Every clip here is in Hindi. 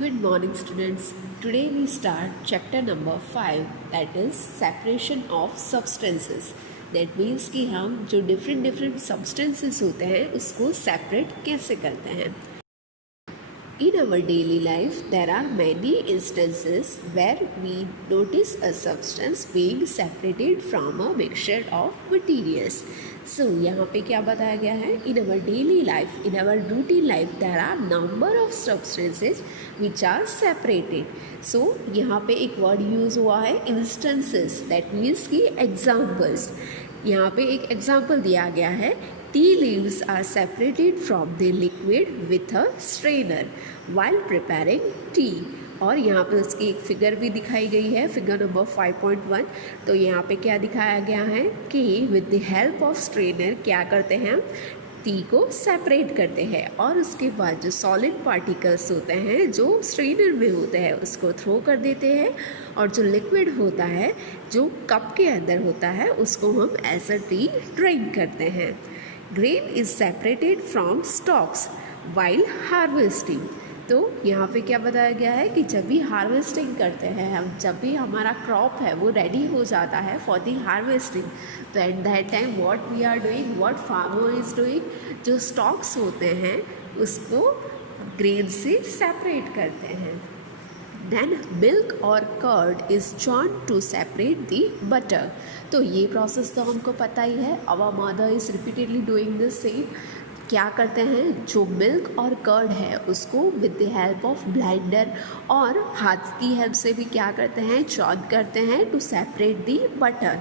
Good morning, students. Today we start chapter number 5, that is separation of substances. That means कि हम जो different substances होते हैं उसको separate कैसे करते हैं. In our daily life, there are many instances where we notice a substance being separated from a mixture of materials. So, यहाँ पे क्या बताया गया है? In our daily life, in our routine life, there are number of substances which are separated. So, यहाँ पे एक word use हुआ है instances. That means कि examples. यहाँ पे एक example दिया गया है. Tea leaves are separated from the liquid with a strainer while preparing tea. और यहाँ पे उसकी एक फिगर भी दिखाई गई है, फिगर नंबर 5.1. तो यहाँ पे क्या दिखाया गया है कि with the help of strainer क्या करते हैं, टी को सेपरेट करते हैं और उसके बाद जो सॉलिड पार्टिकल्स होते हैं जो स्ट्रेनर में होते हैं उसको थ्रो कर देते हैं और जो लिक्विड होता है जो कप के अंदर होता है उसको हम एज अ टी ड्रिंक करते हैं. Grain is separated from stalks while harvesting. तो यहाँ पे क्या बताया गया है कि जब भी हार्वेस्टिंग करते हैं हम, जब भी हमारा क्रॉप है वो रेडी हो जाता है फॉर दी हार्वेस्टिंग, तो at that time what we are doing, what farmer is doing, जो स्टॉक्स होते हैं उसको ग्रेन से सेपरेट करते हैं. Then milk or curd is churned to separate the butter. तो ये प्रोसेस तो हमको पता ही है. Our mother is repeatedly doing the same. क्या करते हैं, जो मिल्क और कर्ड है उसको with the help of blender और हाथ की हेल्प से भी क्या करते हैं, चॉप करते हैं to separate the butter.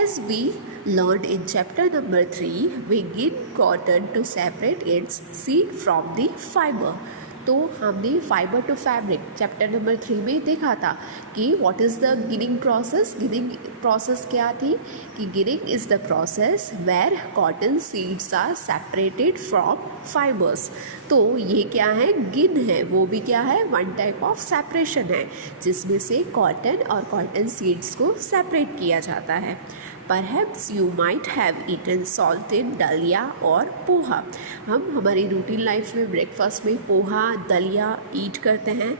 As we learn in chapter number 3, we get cotton to separate its seed from the fiber. तो हमने fibre to fabric chapter number 3 में देखा था कि what is the ginning process. Ginning process क्या थी कि ginning is the process where cotton seeds are separated from fibres. तो ये क्या है, गिन है, वो भी क्या है, वन टाइप ऑफ सेपरेशन है जिसमें से कॉटन और कॉटन सीड्स को सेपरेट किया जाता है. Perhaps you might have eaten salted दलिया और पोहा. हम हमारी रूटीन लाइफ में ब्रेकफास्ट में पोहा दलिया ईट करते हैं.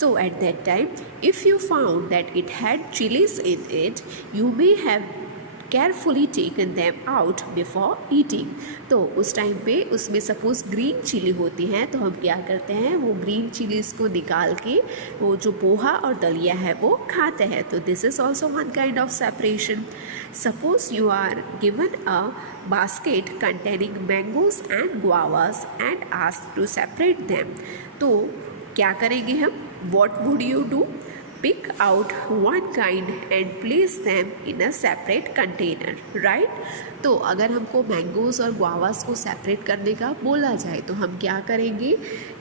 So at that time, if you found that it had chilies in it, you may have carefully taken them out before eating. तो उस टाइम पे उसमें सपोज़ ग्रीन चिली होती हैं तो हम क्या करते हैं, वो ग्रीन चिलीज़ को निकाल के वो जो पोहा और दलिया है वो खाते हैं. तो this is also one kind of separation. Suppose you are given a basket containing mangoes and guavas and asked to separate them. तो क्या करेंगे हम, what would you do? Pick out one kind and place them in a separate container, right? तो अगर हमको मैंगोज़ और गुआवास को सेपरेट करने का बोला जाए तो हम क्या करेंगे,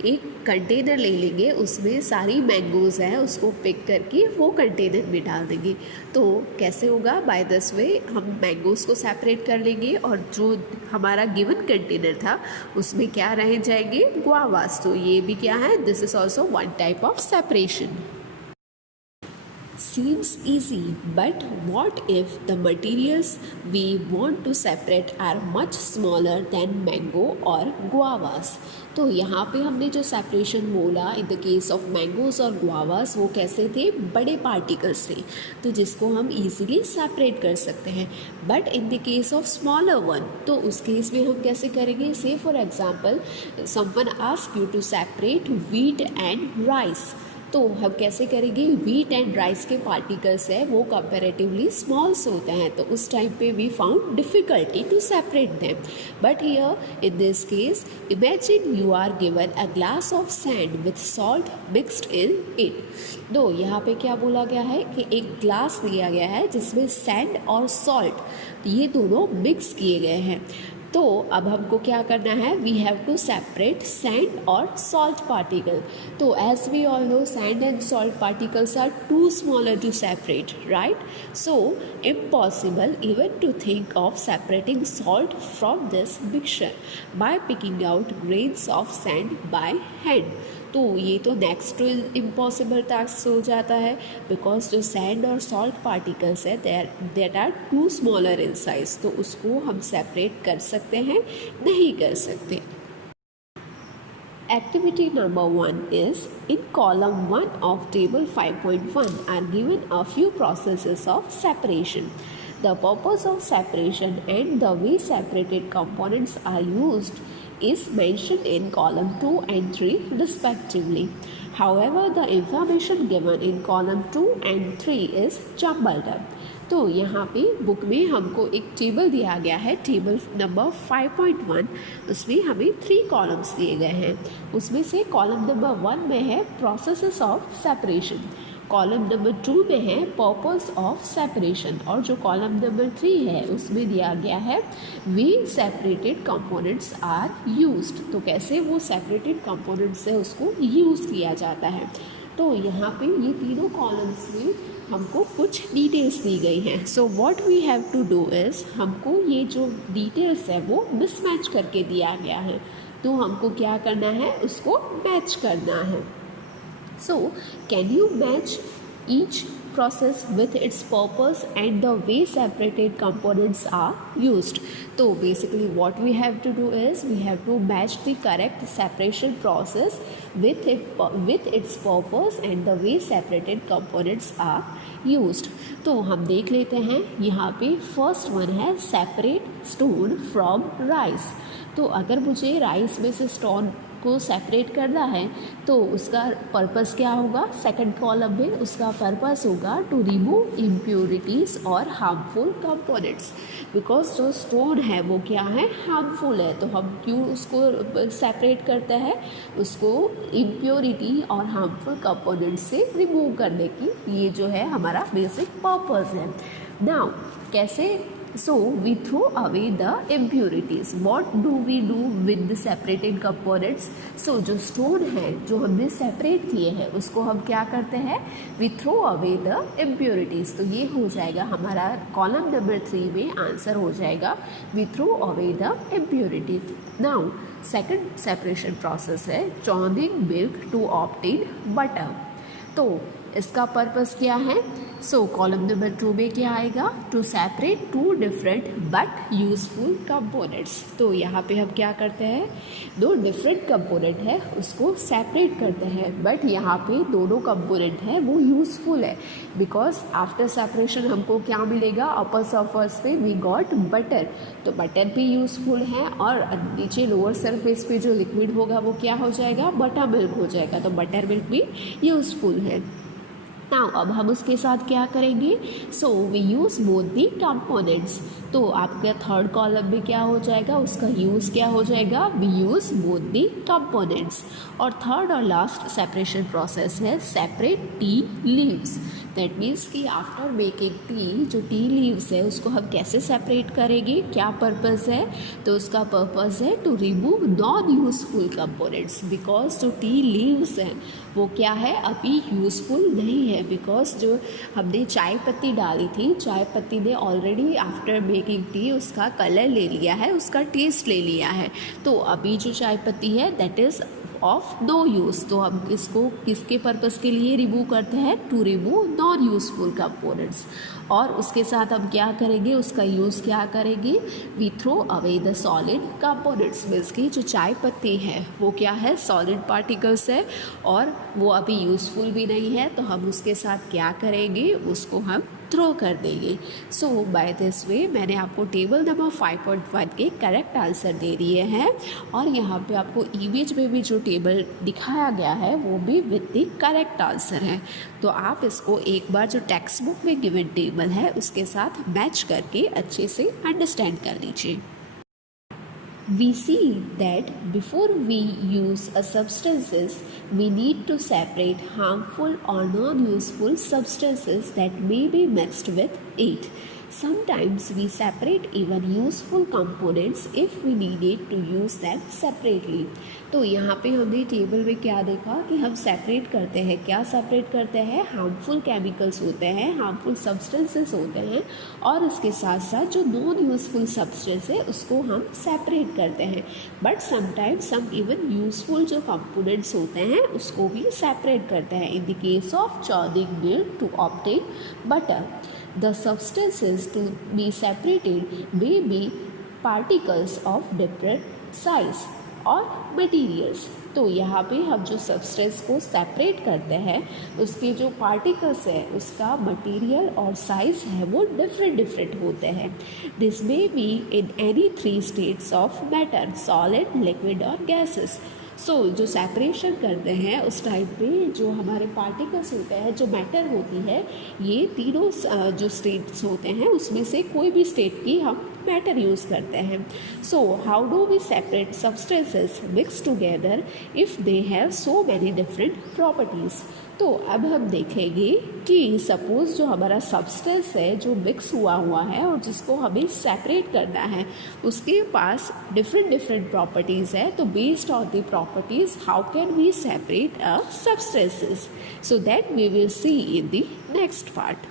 एक कंटेनर ले लेंगे, उसमें सारी मैंगोज़ है उसको पिक करके वो कंटेनर में डाल देंगे. तो कैसे होगा, बाय दिस वे हम मैंगोज़ को सेपरेट कर लेंगे और जो हमारा गिवन कंटेनर था उसमें क्या रह जाएंगे, गुआवास. तो ये भी क्या है, this is also one type of separation. Seems easy, but what if the materials we want to separate are much smaller than mango or guavas? तो यहाँ पे हमने जो सेपरेशन बोला इन द केस ऑफ मैंगोज़ और गुआवास वो कैसे थे, बड़े पार्टिकल्स थे तो जिसको हम इजीली सेपरेट कर सकते हैं. But in the case of smaller one, तो उस केस में हम कैसे करेंगे, say for example someone ask you to separate wheat and rice. तो हम कैसे करेंगे, व्हीट एंड राइस के पार्टिकल्स है वो कंपैरेटिवली स्मॉल्स होते हैं तो उस टाइम पे we found difficulty to separate them. But here in this case imagine you are given a glass of sand with salt mixed in it. तो यहाँ पे क्या बोला गया है कि एक ग्लास दिया गया है जिसमें सैंड और सॉल्ट ये दोनों मिक्स किए गए हैं. तो अब हमको क्या करना है, we have to separate sand और सॉल्ट पार्टिकल. तो as we all know sand and salt particles are too smaller to separate, right? So impossible even to think of separating salt from this mixture by picking out grains of sand by hand. तो ये तो नेक्स्ट टू इम्पॉसिबल टास्क हो जाता है बिकॉज जो सैंड और सॉल्ट पार्टिकल्स है that are too smaller in size. तो उसको हम सेपरेट कर सकते हैं, नहीं कर सकते. Activity number 1 is in column 1 of table 5.1 are given a few processes of separation. The purpose of separation and the way separated components are used is mentioned in column 2 and 3 respectively. However, the information given in column 2 and 3 is jumbled up. तो यहाँ पे बुक में हमको एक टेबल दिया गया है, टेबल नंबर 5.1, उसमें हमें 3 कॉलम्स दिए गए हैं. उसमें से कॉलम नंबर 1 में है processes of separation, column number 2 में है पर्पस ऑफ सेपरेशन, और जो कॉलम नंबर 3 है उसमें दिया गया है we separated components are used. तो कैसे वो सेपरेटेड कंपोनेंट्स है उसको यूज़ किया जाता है. तो यहाँ पे ये तीनों कॉलम्स में हमको कुछ डिटेल्स दी गई हैं. So what we have to do is, हमको ये जो डिटेल्स है वो मिसमैच करके दिया गया है, तो हमको क्या करना है, उसको मैच करना है. So can you match each process with its purpose and the way separated components are used. So basically what we have to do is we have to match the correct separation process with its purpose and the way separated components are used. तो हम देख लेते हैं यहाँ पे फर्स्ट वन है सेपरेट स्टोन फ्रॉम राइस. तो अगर मुझे राइस में से स्टोन को सेपरेट करना है तो उसका पर्पस क्या होगा, सेकंड कॉलम में उसका पर्पस होगा टू रिमूव इम्प्योरिटीज़ और हार्मफुल कंपोनेंट्स. बिकॉज जो स्टोन है वो क्या है, हार्मफुल है, तो हम क्यों उसको सेपरेट करते हैं, उसको इम्प्योरिटी और हार्मफुल कंपोनेंट्स से रिमूव करने की, ये जो है हमारा बेसिक पर्पस है. नाउ कैसे, so we throw away the impurities. What do we do with the separated components? So जो स्टोन है जो हमने सेपरेट किए हैं उसको हम क्या करते हैं, we throw away the impurities. तो ये हो जाएगा हमारा कॉलम नंबर 3 में आंसर हो जाएगा we throw away the impurities. Now second separation process है churning milk to obtain butter. तो इसका पर्पस क्या है, सो कॉलम नंबर 2 में क्या आएगा, to separate 2 different but useful components. तो यहाँ पे हम क्या करते हैं, 2 डिफरेंट कंपोनेंट है उसको सेपरेट करते हैं, बट यहाँ पे दोनों कंपोनेंट है वो यूजफुल है. बिकॉज आफ्टर सेपरेशन हमको क्या मिलेगा, अपर सरफेस पे वी गॉट बटर, तो बटर भी यूजफुल है, और नीचे लोअर सरफेस पे जो लिक्विड होगा वो क्या हो जाएगा, बटर मिल्क हो जाएगा, तो बटर मिल्क भी यूजफुल है. नाउ अब हम उसके साथ क्या करेंगे, so we use both the components. तो आपका थर्ड कॉलम में क्या हो जाएगा, उसका यूज़ क्या हो जाएगा, we use both the components. और थर्ड और लास्ट सेपरेशन प्रोसेस है separate tea leaves. That means कि आफ्टर मेकिंग टी, जो टी लीव्स है उसको हम कैसे सेपरेट करेंगे, क्या पर्पस है, तो उसका पर्पस है to remove non useful components. Because जो टी लीव्स हैं वो क्या है, अभी यूज़फुल नहीं है. बिकॉज जो हमने चाय पत्ती डाली थी, चाय पत्ती ने ऑलरेडी आफ्टर मेकिंग टी उसका कलर ले लिया है, उसका टेस्ट ले लिया है. तो अभी जो चाय पत्ती है that is of no use. तो हम इसको किसके पर्पस के लिए रिमूव करते हैं, to remove non useful components. और उसके साथ हम क्या करेंगे, उसका यूज़ क्या करेंगे, we throw away the solid components. Means की जो चाय पत्ती है वो क्या है, सॉलिड पार्टिकल्स है और वो अभी यूज़फुल भी नहीं है, तो हम उसके साथ क्या करेंगे, उसको हम थ्रो कर देंगे. सो बाय दिस वे मैंने आपको टेबल नंबर 5.1 के करेक्ट आंसर दे दिए हैं, और यहाँ पे आपको इमेज में भी जो टेबल दिखाया गया है वो भी विद द करेक्ट आंसर है. तो आप इसको एक बार जो टेक्स्ट बुक में गिवन टेबल है उसके साथ मैच करके अच्छे से अंडरस्टैंड कर लीजिए. We see that before we use a substances, we need to separate harmful or non-useful substances that may be mixed with it. Sometimes we separate even useful components if we needed to use them separately. तो यहाँ पे हमने टेबल में क्या देखा कि हम सेपरेट करते हैं, क्या सेपरेट करते हैं, हार्मफुल केमिकल्स होते हैं, हार्मफुल सब्सटेंसेस होते हैं, और इसके साथ साथ जो नॉन यूजफुल सब्सटेंस है उसको हम सेपरेट करते हैं. बट समटाइम्स हम इवन यूजफुल जो कंपोनेंट्स होते हैं उसको भी सेपरेट करते हैं. इन the case of churning milk to obtain butter, the substances to be separated may be particles of different size और मटीरियल्स। तो यहाँ पे हम जो सब्सटेंस को सेपरेट करते हैं उसके जो पार्टिकल्स है उसका मटेरियल और साइज है वो डिफरेंट होते हैं। This may be in any 3 states of matter, solid, liquid और गैसेस। जो सेपरेशन करते हैं उस टाइम पे जो हमारे पार्टिकल्स होते हैं, जो मैटर होती है, ये तीनों जो स्टेट्स होते हैं उसमें से कोई भी स्टेट की हम मैटर यूज़ करते हैं। So how do we separate substances mix together if they have so many different properties. तो अब हम देखेंगे कि सपोज़ जो हमारा सब्सटेंस है जो मिक्स हुआ है और जिसको हमें सेपरेट करना है उसके पास डिफरेंट प्रॉपर्टीज़ है। तो based on the properties how can we separate a substances, so that we will see in the next part.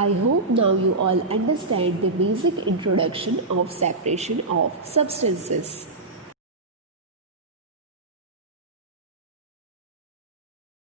I hope now you all understand the basic introduction of separation of substances.